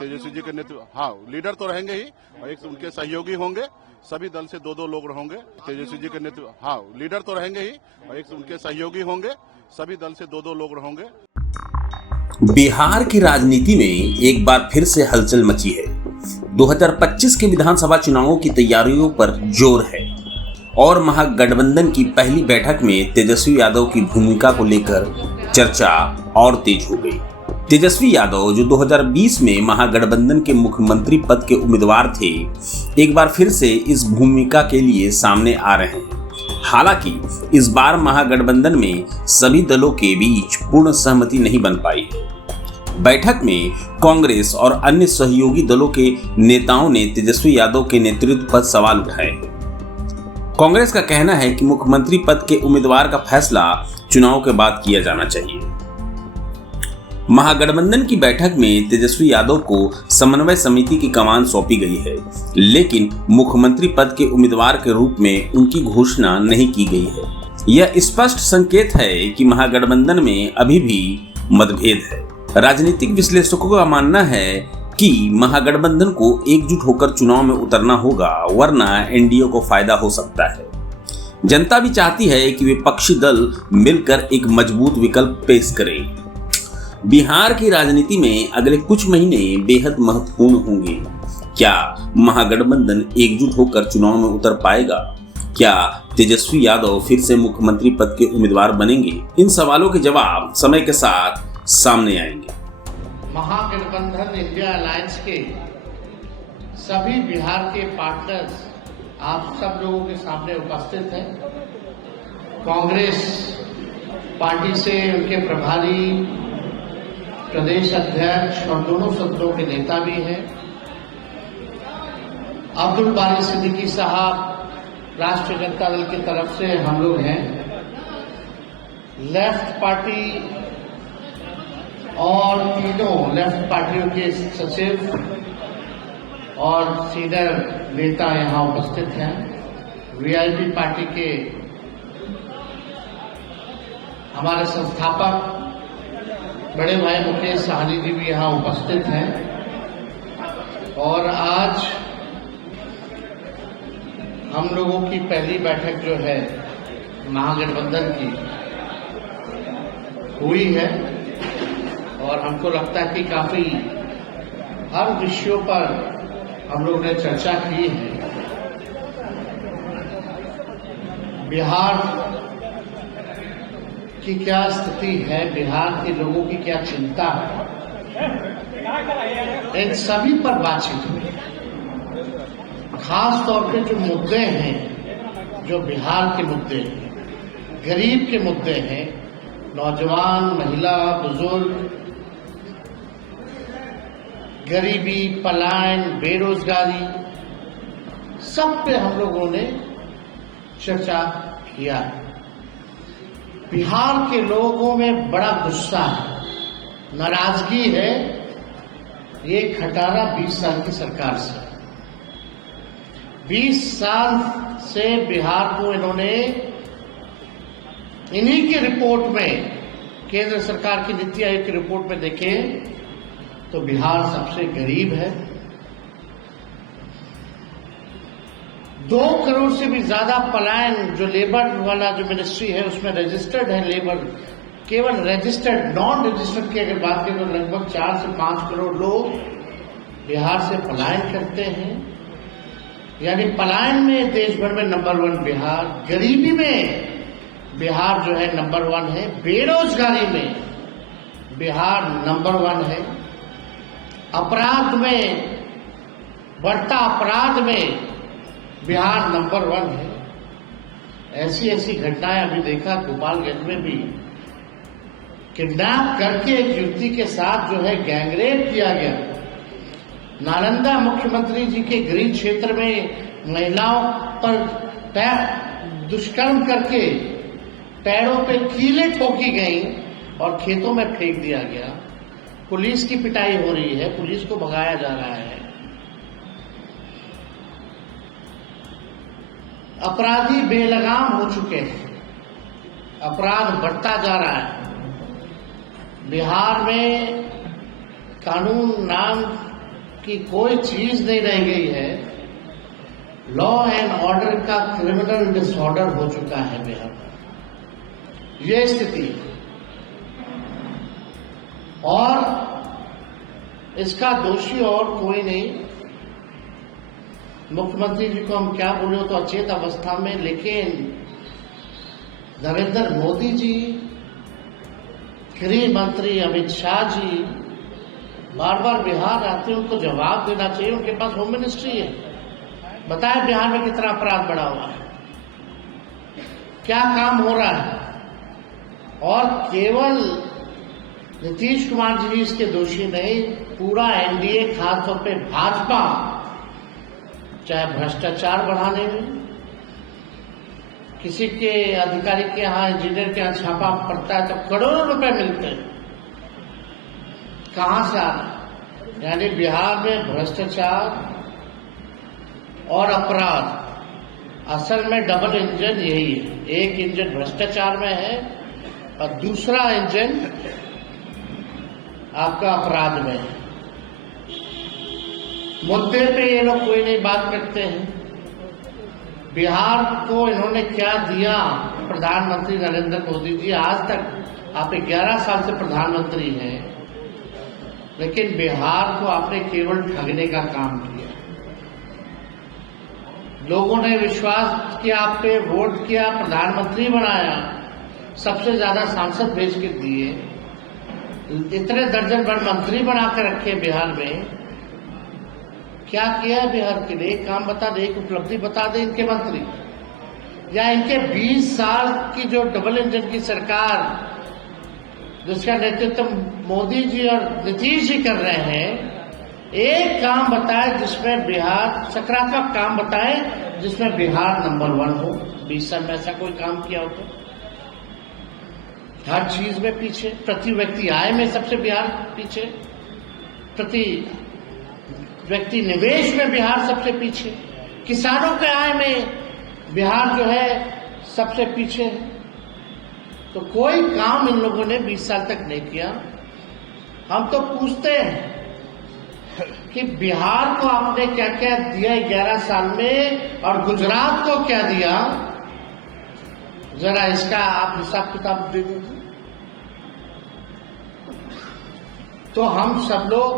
तेजस्वी जी के नेतृत्व, हाँ लीडर तो रहेंगे ही, और एक उनके सहयोगी होंगे, सभी दल से दो लोग होंगे। तेजस्वी जी के नेतृत्व, हाँ लीडर तो रहेंगे ही, और एक उनके सहयोगी होंगे, सभी दल से दो लोग होंगे। बिहार की राजनीति में एक बार फिर से हलचल मची है। 2025 के विधानसभा चुनावों की तैयारियों पर जोर है और महागठबंधन की पहली बैठक में तेजस्वी यादव की भूमिका को लेकर चर्चा और तेज हो गई। तेजस्वी यादव जो 2020 में महागठबंधन के मुख्यमंत्री पद के उम्मीदवार थे, एक बार फिर से इस भूमिका के लिए सामने आ रहे हैं। हालांकि इस बार महागठबंधन में सभी दलों के बीच पूर्ण सहमति नहीं बन पाई है। बैठक में कांग्रेस और अन्य सहयोगी दलों के नेताओं ने तेजस्वी यादव के नेतृत्व पर सवाल उठाए। कांग्रेस का कहना है कि मुख्यमंत्री पद के उम्मीदवार का फैसला चुनाव के बाद किया जाना चाहिए। महागठबंधन की बैठक में तेजस्वी यादव को समन्वय समिति की कमान सौंपी गई है, लेकिन मुख्यमंत्री पद के उम्मीदवार के रूप में उनकी घोषणा नहीं की गई है। यह स्पष्ट संकेत है कि महागठबंधन में अभी भी मतभेद है। राजनीतिक विश्लेषकों का मानना है कि महागठबंधन को एकजुट होकर चुनाव में उतरना होगा, वरना एनडीए को फायदा हो सकता है। जनता भी चाहती है कि विपक्षी दल मिलकर एक मजबूत विकल्प पेश करें। बिहार की राजनीति में अगले कुछ महीने बेहद महत्वपूर्ण होंगे। क्या महागठबंधन एकजुट होकर चुनाव में उतर पाएगा? क्या तेजस्वी यादव फिर से मुख्यमंत्री पद के उम्मीदवार बनेंगे? इन सवालों के जवाब समय के साथ सामने आएंगे। महागठबंधन इंडिया अलायंस के सभी बिहार के पार्टनर्स आप सब लोगों के सामने उपस्थित हैं। कांग्रेस पार्टी से उनके प्रभारी, प्रदेश अध्यक्ष और दोनों सदनों के नेता भी हैं। अब्दुल बारी सिद्दीकी साहब राष्ट्रीय जनता दल की तरफ से हम लोग हैं। लेफ्ट पार्टी और तीनों लेफ्ट पार्टियों के सचिव और सीनियर नेता यहां उपस्थित हैं। वीआईपी पार्टी के हमारे संस्थापक बड़े भाई मुकेश साहनी जी भी यहाँ उपस्थित हैं। और आज हम लोगों की पहली बैठक जो है महागठबंधन की हुई है और हमको लगता है कि काफी हर विषयों पर हम लोग ने चर्चा की है। बिहार की क्या स्थिति है, बिहार के लोगों की क्या चिंता है, इन सभी पर बातचीत हुई। खास तौर पे जो मुद्दे हैं, जो बिहार के मुद्दे हैं, गरीब के मुद्दे हैं, नौजवान, महिला, बुजुर्ग, गरीबी, पलायन, बेरोजगारी, सब पे हम लोगों ने चर्चा किया है। बिहार के लोगों में बड़ा गुस्सा है, नाराजगी है ये खटारा 20 साल की सरकार से। 20 साल से बिहार को इन्होंने इन्हीं की रिपोर्ट में, केंद्र सरकार की नीति आयोग की रिपोर्ट में देखें तो बिहार सबसे गरीब है। 2 करोड़ से भी ज्यादा पलायन, जो लेबर वाला जो मिनिस्ट्री है उसमें रजिस्टर्ड है लेबर, केवल रजिस्टर्ड, नॉन रजिस्टर्ड की अगर बात करें तो लगभग 4 से 5 करोड़ लोग बिहार से पलायन करते हैं। यानी पलायन में देश भर में नंबर 1 बिहार, गरीबी में बिहार जो है नंबर 1 है, बेरोजगारी में बिहार नंबर 1 है, अपराध में, बढ़ता अपराध में बिहार नंबर 1 है। ऐसी ऐसी घटनाएं अभी देखा गोपालगंज में भी, किडनैप करके एक युवती के साथ जो है गैंगरेप किया गया। नालंदा मुख्यमंत्री जी के गृह क्षेत्र में महिलाओं पर दुष्कर्म करके पैरों पे कीलें ठोकी गई और खेतों में फेंक दिया गया। पुलिस की पिटाई हो रही है, पुलिस को भगाया जा रहा है। अपराधी बेलगाम हो चुके हैं, अपराध बढ़ता जा रहा है। बिहार में कानून नाम कि कोई चीज नहीं रह गई है। लॉ एंड ऑर्डर का क्रिमिनल डिसऑर्डर हो चुका है बिहार में, ये स्थिति है। और इसका दोषी और कोई नहीं, मुख्यमंत्री जी को हम क्या बोले तो अचेत अवस्था में, लेकिन नरेंद्र मोदी जी, गृह मंत्री अमित शाह जी बार बार बिहार आते हैं, उनको जवाब देना चाहिए। उनके पास होम मिनिस्ट्री है, बताए बिहार में कितना अपराध बढ़ा हुआ है, क्या काम हो रहा है। और केवल नीतीश कुमार जी इसके दोषी नहीं, पूरा एनडीए, खासतौर पे भाजपा, चाहे भ्रष्टाचार बढ़ाने में, किसी के अधिकारी के यहाँ, इंजीनियर के यहाँ छापा पड़ता है तो करोड़ों रुपए मिलते हैं, कहां से आ रहा है। यानी बिहार में भ्रष्टाचार और अपराध असल में डबल इंजन यही है। एक इंजन भ्रष्टाचार में है और दूसरा इंजन आपका अपराध में है। मुद्दे पे ये लोग कोई नहीं बात करते हैं। बिहार को इन्होंने क्या दिया, प्रधानमंत्री नरेंद्र मोदी जी, आज तक आप 11 साल से प्रधानमंत्री हैं, लेकिन बिहार को आपने केवल ठगने का काम किया। लोगों ने विश्वास किया आप पे, वोट किया, प्रधानमंत्री बनाया, सबसे ज्यादा सांसद भेज के दिए, इतने दर्जन भर मंत्री बना के रखे बिहार में। क्या किया है बिहार के लिए? एक काम बता दे, एक उपलब्धि बता दे इनके मंत्री, या इनके 20 साल की जो डबल इंजन की सरकार जिसका नेतृत्व मोदी जी और नीतीश जी कर रहे हैं, एक काम बताए जिसमें बिहार, सकारात्मक काम बताए जिसमें बिहार नंबर 1 हो। 20 साल में ऐसा कोई काम किया हो तो? हर चीज में पीछे, प्रति व्यक्ति आय में सबसे बिहार पीछे, प्रति व्यक्ति निवेश में बिहार सबसे पीछे, किसानों के आय में बिहार जो है सबसे पीछे है। तो कोई काम इन लोगों ने 20 साल तक नहीं किया। हम तो पूछते हैं कि बिहार को आपने क्या क्या दिया 11 साल में और गुजरात को क्या दिया, जरा इसका आप हिसाब किताब दे दीजिए। तो हम सब लोग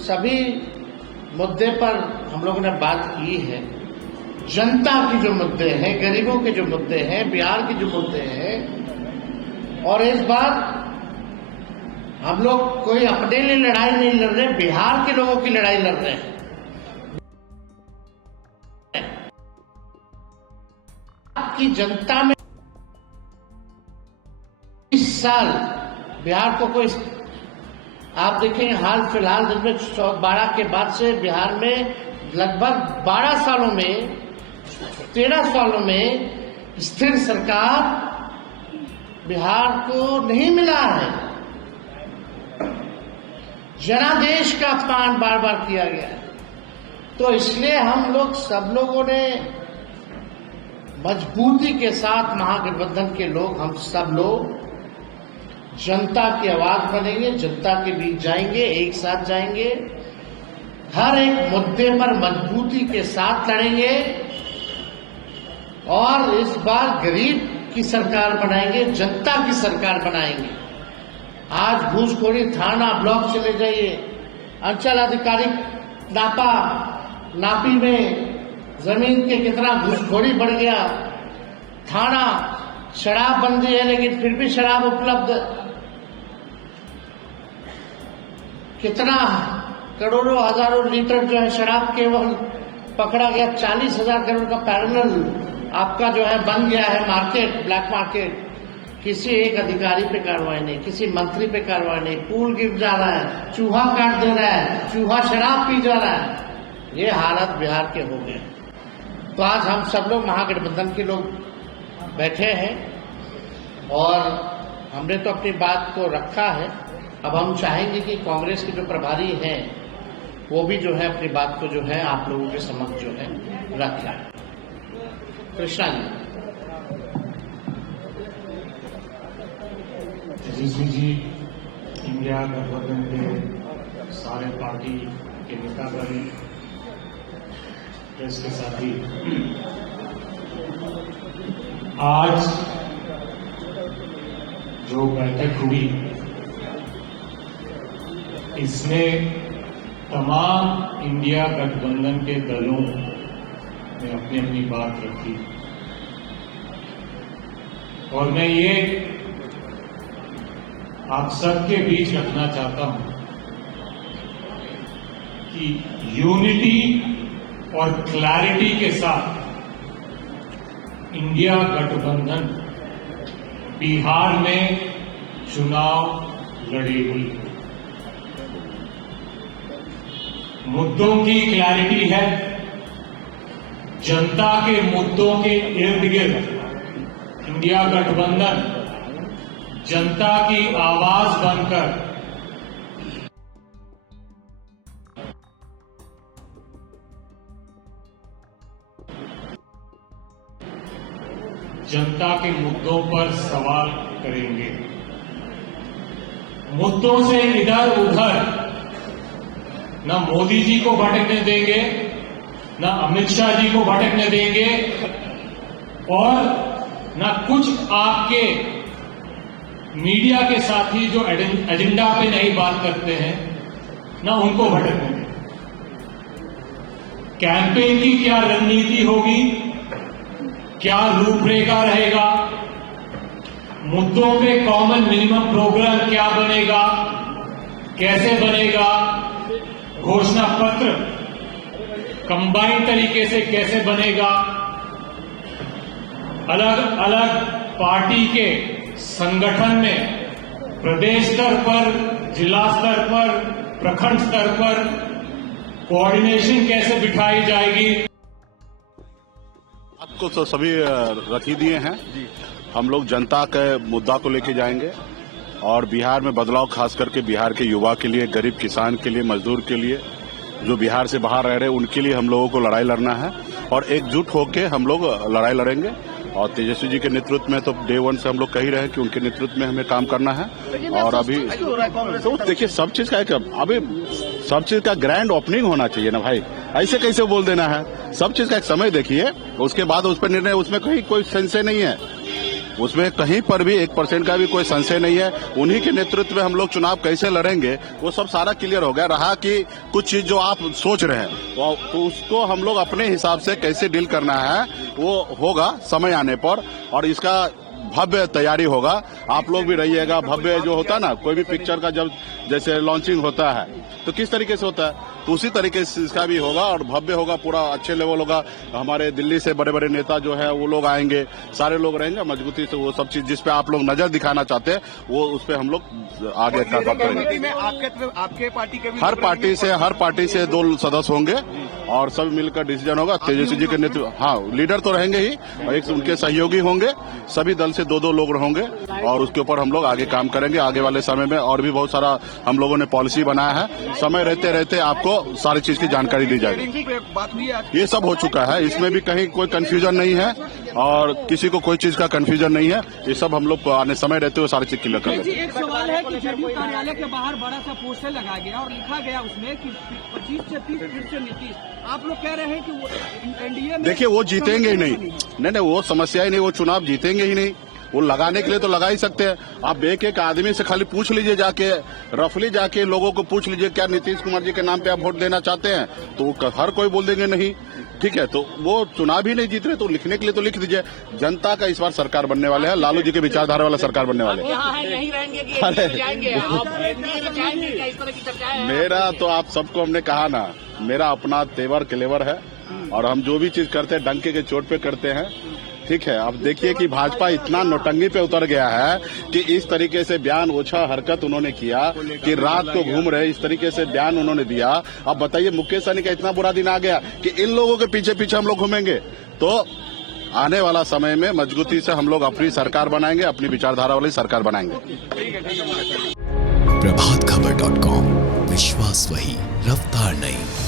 सभी मुद्दे पर हम लोगों ने बात की है। जनता की जो मुद्दे हैं, गरीबों के जो मुद्दे हैं, बिहार के जो मुद्दे हैं, और इस बार हम लोग कोई अपने लिए लड़ाई नहीं लड़ रहे, बिहार के लोगों की लड़ाई लड़ रहे हैं। की जनता में 20 साल बिहार को कोई, आप देखेंगे हाल फिलहाल दिन में 12 के बाद से बिहार में लगभग 12 सालों में, 13 सालों में स्थिर सरकार बिहार को नहीं मिला है। जनादेश का अपमान बार बार किया गया है। तो इसलिए हम लोग सब लोगों ने मजबूती के साथ, महागठबंधन के लोग, हम सब लोग जनता की आवाज बनेंगे, जनता के बीच जाएंगे, एक साथ जाएंगे, हर एक मुद्दे पर मजबूती के साथ लड़ेंगे और इस बार गरीब की सरकार बनाएंगे, जनता की सरकार बनाएंगे। आज घूसखोरी, थाना ब्लॉक चले जाइए, अंचल अधिकारी नापी में जमीन के कितना घूसखोरी बढ़ गया, थाना, शराब बंदी है लेकिन फिर भी शराब उपलब्ध, कितना करोड़ों हजारों लीटर जो है शराब केवल पकड़ा गया। 40,000 करोड़ का पैरेलल आपका जो है बन गया है मार्केट, ब्लैक मार्केट। किसी एक अधिकारी पे कार्रवाई नहीं, किसी मंत्री पे कार्रवाई नहीं, पुल गिर जा रहा है, चूहा काट दे रहा है, चूहा शराब पी जा रहा है। ये हालत बिहार के हो गए। तो आज हम सब लोग महागठबंधन के लोग बैठे हैं और हमने तो अपनी बात को रखा है। अब हम चाहेंगे कि कांग्रेस के जो प्रभारी हैं वो भी जो है अपनी बात को जो है आप लोगों के समक्ष जो है रखें। कृष्णा जी, इंडिया गठबंधन के सारे पार्टी के नेतागण, प्रेस के साथी, आज जो बैठक हुई इसमें तमाम इंडिया गठबंधन के दलों ने अपनी अपनी बात रखी और मैं ये आप सबके बीच रखना चाहता हूं कि यूनिटी और क्लैरिटी के साथ इंडिया गठबंधन बिहार में चुनाव लड़ेगी। मुद्दों की क्लैरिटी है, जनता के मुद्दों के इर्द गिर्द इंडिया गठबंधन जनता की आवाज बनकर जनता के मुद्दों पर सवाल करेंगे। मुद्दों से इधर उधर न मोदी जी को भटकने देंगे, न अमित शाह जी को भटकने देंगे और न कुछ आपके मीडिया के साथी जो एजेंडा पे नहीं बात करते हैं न उनको भटकने देंगे। कैंपेन की क्या रणनीति होगी, क्या रूपरेखा रहेगा, मुद्दों पे कॉमन मिनिमम प्रोग्राम क्या बनेगा, कैसे बनेगा, घोषणा पत्र कंबाइंड तरीके से कैसे बनेगा, अलग अलग पार्टी के संगठन में प्रदेश स्तर पर, जिला स्तर पर, प्रखंड स्तर पर कोऑर्डिनेशन कैसे बिठाई जाएगी। आपको तो सभी रख ही दिए हैं। हम लोग जनता के मुद्दा को लेके जाएंगे और बिहार में बदलाव, खास करके बिहार के युवा के लिए, गरीब किसान के लिए, मजदूर के लिए, जो बिहार से बाहर रह रहे हैं उनके लिए हम लोगों को लड़ाई लड़ना है और एकजुट होकर हम लोग लड़ाई लड़ेंगे। और तेजस्वी जी के नेतृत्व में तो डे वन से हम लोग कह ही रहे हैं कि उनके नेतृत्व में हमें काम करना है। और अभी तो देखिए सब चीज का अभी सब चीज का ग्रैंड ओपनिंग होना चाहिए ना भाई, ऐसे कैसे बोल देना है। सब चीज का एक समय देखिए, उसके बाद उस पर निर्णय, उसमें कहीं कोई संशय नहीं है, उसमें कहीं पर भी 1% का भी कोई संशय नहीं है। उन्हीं के नेतृत्व में हम लोग चुनाव कैसे लड़ेंगे वो सब सारा क्लियर हो गया। रहा कि कुछ चीज जो आप सोच रहे हैं तो उसको हम लोग अपने हिसाब से कैसे डील करना है वो होगा समय आने पर, और इसका भव्य तैयारी होगा। आप लोग भी रहिएगा। भव्य जो होता है ना, कोई भी पिक्चर का जब जैसे लॉन्चिंग होता है तो किस तरीके से होता है, तो उसी तरीके से इसका भी होगा और भव्य होगा, पूरा अच्छे लेवल होगा। हमारे दिल्ली से बड़े बड़े नेता जो है वो लोग आएंगे, सारे लोग रहेंगे मजबूती से। वो सब चीज जिस पे आप लोग नजर दिखाना चाहते हैं वो उस पे हम लोग आगे करेंगे। आपके पार्टी के हर पार्टी से 2 सदस्य होंगे और सब मिलकर डिसीजन होगा। तेजस्वी जी के नेतृत्व, हाँ लीडर तो रहेंगे ही, एक उनके सहयोगी होंगे, सभी दल से 2-2 लोग होंगे और उसके ऊपर हम लोग आगे काम करेंगे। आगे वाले समय में और भी बहुत सारा हम लोगों ने पॉलिसी बनाया है। समय रहते रहते आपको सारी चीज की जानकारी दी जाएगी। ये सब हो चुका है, इसमें भी कहीं कोई कंफ्यूजन नहीं है और किसी को कोई चीज का कंफ्यूजन नहीं है। ये सब हम लोग आने समय रहते हुए सारी चीज क्लियर कर लेंगे। एक सवाल है कि जेडीयू कार्यालय के बाहर बड़ा सा पोस्टर लगाया गया और लिखा गया उसमें कि 25 से 30 फिर से नीतीश। आप लोग कह रहे हैं कि वो एनडीए में, देखिए वो जीतेंगे ही नहीं, वो समस्या ही नहीं, वो चुनाव जीतेंगे ही नहीं। वो लगाने के लिए तो लगा ही सकते हैं। आप एक आदमी से खाली पूछ लीजिए, जाके रफली जाके लोगों को पूछ लीजिए क्या नीतीश कुमार जी के नाम पे आप वोट देना चाहते हैं, तो हर कोई बोल देंगे नहीं। ठीक है, तो वो चुनाव ही नहीं जीत रहे तो लिखने के लिए तो लिख दीजिए। जनता का इस बार सरकार बनने वाले हैं, लालू जी के विचारधारा वाला सरकार बनने वाले हैं। मेरा तो आप सबको हमने कहा ना, मेरा अपना तेवर क्लेवर है और हम जो भी चीज करते हैं डंके के चोट पे करते हैं। ठीक है, अब देखिए कि भाजपा इतना नौटंगी पे उतर गया है कि इस तरीके से बयान ओछा हरकत उन्होंने किया कि रात को घूम रहे, इस तरीके से बयान उन्होंने दिया। अब बताइए मुकेश सहनी का इतना बुरा दिन आ गया कि इन लोगों के पीछे पीछे हम लोग घूमेंगे। तो आने वाला समय में मजबूती से हम लोग अपनी सरकार बनाएंगे, अपनी विचारधारा वाली सरकार बनाएंगे। प्रभातखबर.com, विश्वास वही, रफ्तार नहीं।